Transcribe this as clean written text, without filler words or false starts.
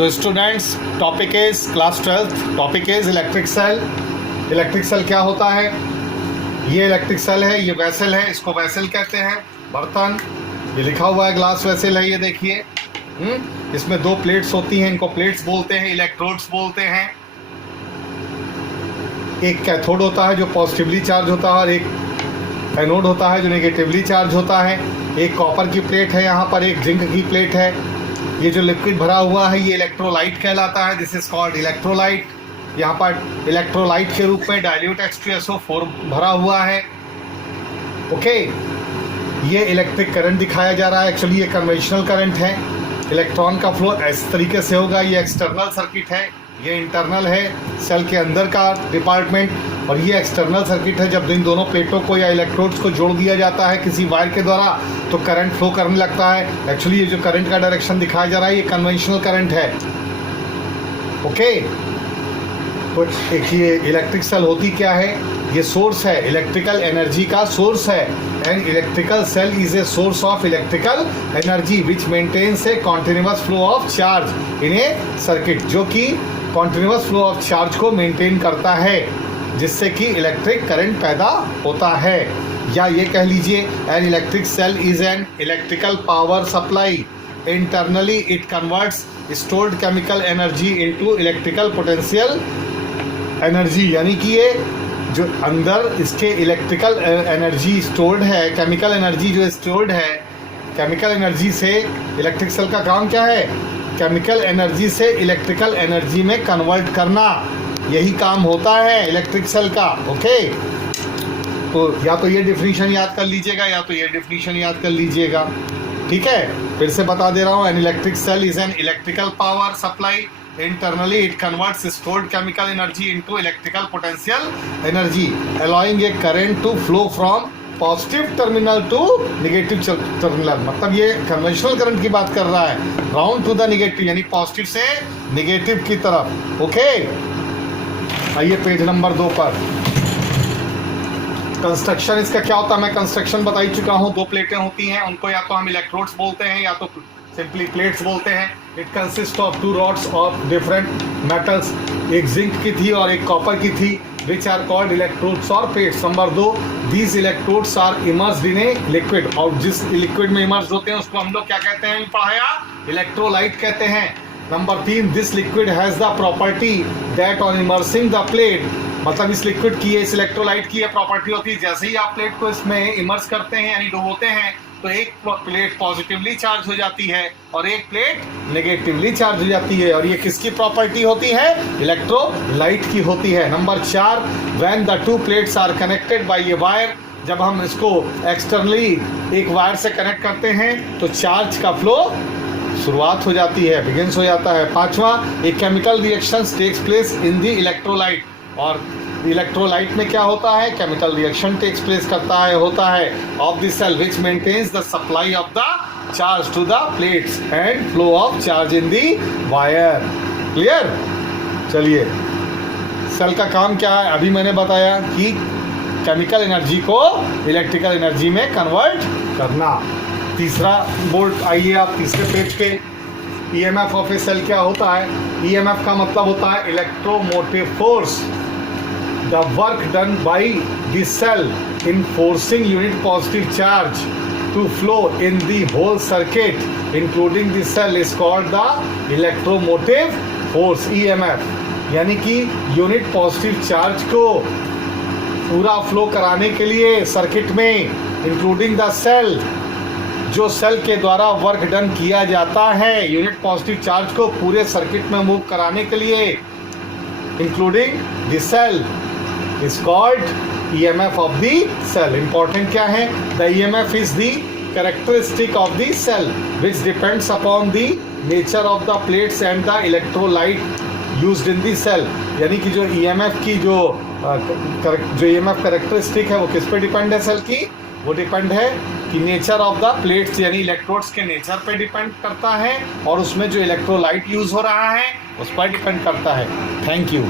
So students, topic is class 12th, topic is electric cell. Electric cell क्या होता है? ये इलेक्ट्रिक सेल है, ये वेसल है, इसको वेसल कहते हैं, बर्तन। ये लिखा हुआ है ग्लास वेसल है, ये देखिए। इसमें दो प्लेट्स होती हैं, इनको प्लेट्स बोलते हैं, इलेक्ट्रोड्स बोलते हैं। एक कैथोड होता है जो पॉजिटिवली चार्ज होता है और एक एनोड होता है जो नेगेटिवली चार्ज होता है। एक कॉपर की प्लेट है यहाँ पर, एक जिंक की प्लेट है। ये जो लिक्विड भरा हुआ है ये इलेक्ट्रोलाइट कहलाता है, दिस इज कॉल्ड इलेक्ट्रोलाइट। यहाँ पर इलेक्ट्रोलाइट के रूप में डाइल्यूट H2SO4 भरा हुआ है। ओके, ये इलेक्ट्रिक करंट दिखाया जा रहा है। एक्चुअली ये कन्वेंशनल करंट है। इलेक्ट्रॉन का फ्लो इस तरीके से होगा। ये एक्सटर्नल सर्किट है, ये इंटरनल है, सेल के अंदर का डिपार्टमेंट, और ये एक्सटर्नल सर्किट है। जब इन दोनों प्लेटों को या इलेक्ट्रोड्स को जोड़ दिया जाता है किसी वायर के द्वारा तो करंट फ्लो करने लगता है। एक्चुअली ये जो करंट का डायरेक्शन दिखाया जा रहा है ये कन्वेंशनल करंट है। ओके, तो एक ये इलेक्ट्रिक सेल होती क्या है? ये सोर्स है, इलेक्ट्रिकल एनर्जी का सोर्स है। And electrical cell is a source of electrical energy which maintains a continuous flow of charge in a circuit, जो कि कॉन्टिन्यूअस फ्लो ऑफ चार्ज को मेंटेन करता है, जिससे कि इलेक्ट्रिक करंट पैदा होता है। या ये कह लीजिए, an electric cell is an electrical power supply. Internally it converts stored chemical energy into electrical potential energy. यानी कि ये जो अंदर इसके इलेक्ट्रिकल एनर्जी स्टोर्ड है, केमिकल एनर्जी जो स्टोर्ड है, केमिकल एनर्जी से इलेक्ट्रिक सेल का काम क्या है? केमिकल एनर्जी से इलेक्ट्रिकल एनर्जी में कन्वर्ट करना, यही काम होता है इलेक्ट्रिक सेल का। ओके, तो या तो ये डिफिनीशन याद कर लीजिएगा या तो ये डिफिनीशन याद कर लीजिएगा। ठीक है, फिर से बता दे रहा हूँ। An electric cell is an electrical power supply. Internally it converts stored chemical energy into electrical potential energy, allowing a current to flow from positive terminal to negative terminal। मतलब ये कन्वेंशनल करंट की बात कर रहा है, round to the negative, यानी positive से negative की तरफ। ओके, आइए पेज नंबर 2 पर। कंस्ट्रक्शन इसका क्या होता है मैं कंस्ट्रक्शन बता ही चुका हूँ। दो प्लेटें होती हैं, उनको या तो हम इलेक्ट्रोड्स बोलते हैं या तो सिंपली प्लेट्स बोलते हैं। It consist of 2 rods of different metals, एक जिंक की थी और एक कॉपर की थी, विच आर कॉल्ड इलेक्ट्रोड्स और plates. Number 2, these electrodes are immersed in a liquid, और जिस लिक्विड में इमर्स्ड होते हैं उसको हम लोग क्या कहते हैं? पढ़ाया, इलेक्ट्रोलाइट कहते हैं। Number 3, this liquid has the property that on immersing the plate, मतलब इस लिक्विड की, इस इलेक्ट्रोलाइट की ये प्रॉपर्टी होती है, जैसे ही आप प्लेट को इसमें इमर्स करते हैं यानी डुबोते हैं तो एक प्लेट पॉजिटिवली चार्ज हो जाती है और एक प्लेट नेगेटिवली चार्ज हो जाती है। और ये किसकी प्रॉपर्टी होती है? इलेक्ट्रोलाइट की होती है। Number 4, when the 2 plates are connected by a wire, जब हम इसको एक्सटर्नली एक वायर से कनेक्ट करते हैं तो चार्ज का फ्लो शुरुआत हो जाती है, बिगिंस हो जाता है। 5वां, एक chemical reaction takes place in the electrolyte, और इलेक्ट्रोलाइट में क्या होता है? केमिकल रिएक्शन टेक्स प्लेस करता है, होता है of the cell which maintains the supply of the charge to the plates and flow of charge in the wire. Clear? चलिए, सेल का काम क्या है? अभी मैंने बताया कि केमिकल एनर्जी को इलेक्ट्रिकल एनर्जी में कन्वर्ट करना। तीसरा बोर्ड, आइए आप तीसरे पेज पे। ईएमएफ ऑफ ए सेल क्या होता है? ईएमएफ का मतलब होता है electromotive force, the work done by the cell in forcing unit positive charge to flow in the whole circuit including the cell is called the electromotive force, EMF। यानी कि unit positive charge को पूरा flow कराने के लिए circuit में including the cell, जो cell के द्वारा वर्क डन किया जाता है यूनिट पॉजिटिव चार्ज को पूरे सर्किट में मूव कराने के लिए, including the cell, is called EMF of the cell। Important क्या है? The EMF is the characteristic of the cell which depends upon the nature of the plates and the electrolyte used in the cell। यानी कि जो EMF की जो EMF characteristic है वो किस पे डिपेंड है? सेल की। वो डिपेंड है कि नेचर ऑफ द प्लेट्स यानी इलेक्ट्रोड्स के नेचर पे डिपेंड करता है और उसमें जो इलेक्ट्रोलाइट यूज हो रहा है उस पर डिपेंड करता है। Thank you.